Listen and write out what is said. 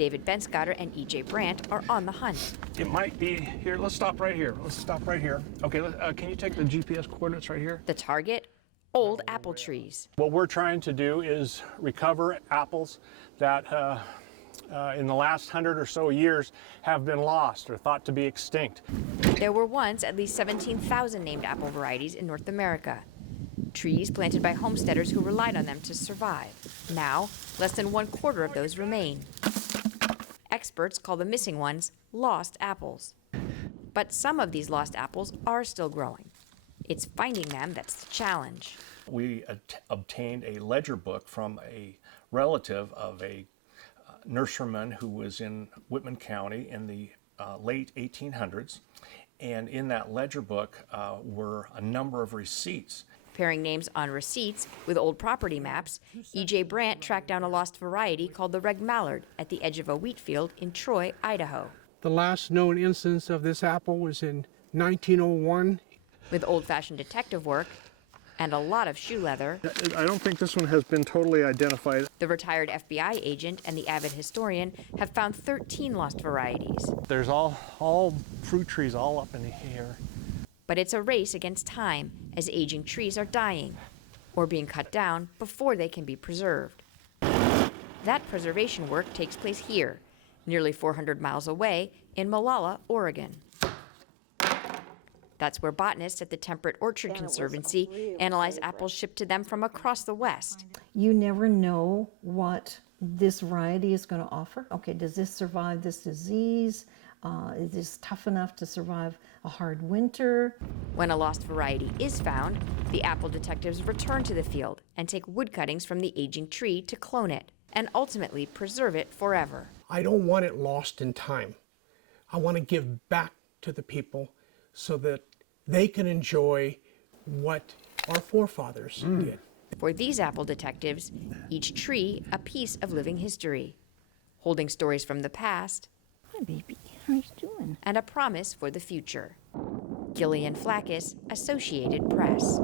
David Benscotter and E.J. Brandt are on the hunt. It might be here. Let's stop right here. Let's stop right here. Okay, can you take the GPS coordinates right here? The target? Old apple trees. What we're trying to do is recover apples that in the last 100 or so years have been lost or thought to be extinct. There were once at least 17,000 named apple varieties in North America. Trees planted by homesteaders who relied on them to survive. Now, less than 1/4 of those remain. Experts call the missing ones lost apples. But some of these lost apples are still growing. It's finding them that's the challenge. We obtained a ledger book from a relative of a nurseryman who was in Whitman County in the late 1800s. And in that ledger book were a number of receipts. Pairing names on receipts with old property maps, E.J. Brandt tracked down a lost variety called the red mallard at the edge of a wheat field in Troy, Idaho. The last known instance of this apple was in 1901. With old-fashioned detective work and a lot of shoe leather, I don't think this one has been totally identified. the retired FBI agent and the avid historian have found 13 lost varieties. There's all fruit trees all up in here. But it's a race against time as aging trees are dying or being cut down before they can be preserved. That preservation work takes place here, nearly 400 miles away in Molalla, Oregon. That's where botanists at the Temperate Orchard Conservancy analyze apples shipped to them from across the West. You never know what this variety is going to offer. Okay, does this survive this disease? Is this tough enough to survive a hard winter? When a lost variety is found, the apple detectives return to the field and take wood cuttings from the aging tree to clone it and ultimately preserve it forever. I don't want it lost in time. I want to give back to the people so that they can enjoy what our forefathers did. For these apple detectives, each tree a piece of living history, holding stories from the past Hi, baby. How are you doing? and a promise for the future. Gillian Flackis, Associated Press.